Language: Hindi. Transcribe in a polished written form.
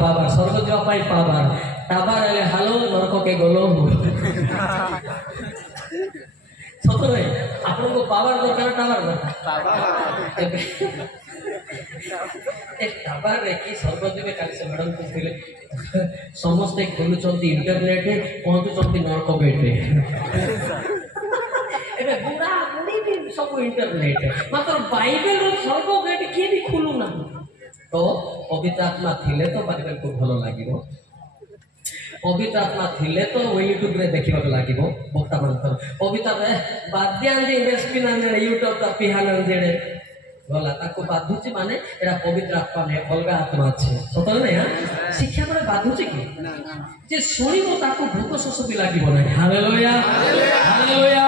पावर स्वर्ग जीवा पाई पावर टावर हेले हालो नरक के गलो सतरे आपन को पावर दरकार टावर दरकार एक टावर रे की स्वर्ग जीवे काली से मैडम कहले समस्त खोलुचंती इंटरनेट पहुंचुचंती नरक गेट रे एबे बुढ़ा बुढ़ी भी सब इंटरनेट मात्र बाइबल रो स्वर्ग गेट किए भी खुलू ना तो पवित्र आत्मा थिले तो बाइबल को भलो लागिबो पवित्र आत्मा थिले तो यूट्यूब रे देखिबा लागिबो भक्ता मानकर पवित्र रे बाद्यान जे बेस्पिना जे यूट्यूब ता पिहान जे गला ताको बाधुची माने एरा पवित्र आत्मा ने अलगा आत्मा আছে সতরে না শিক্ষা করে বাধুची কি যে শুনিবো তাকো ভূত শোষ বি লাগিব না হালেলুয়া হালেলুয়া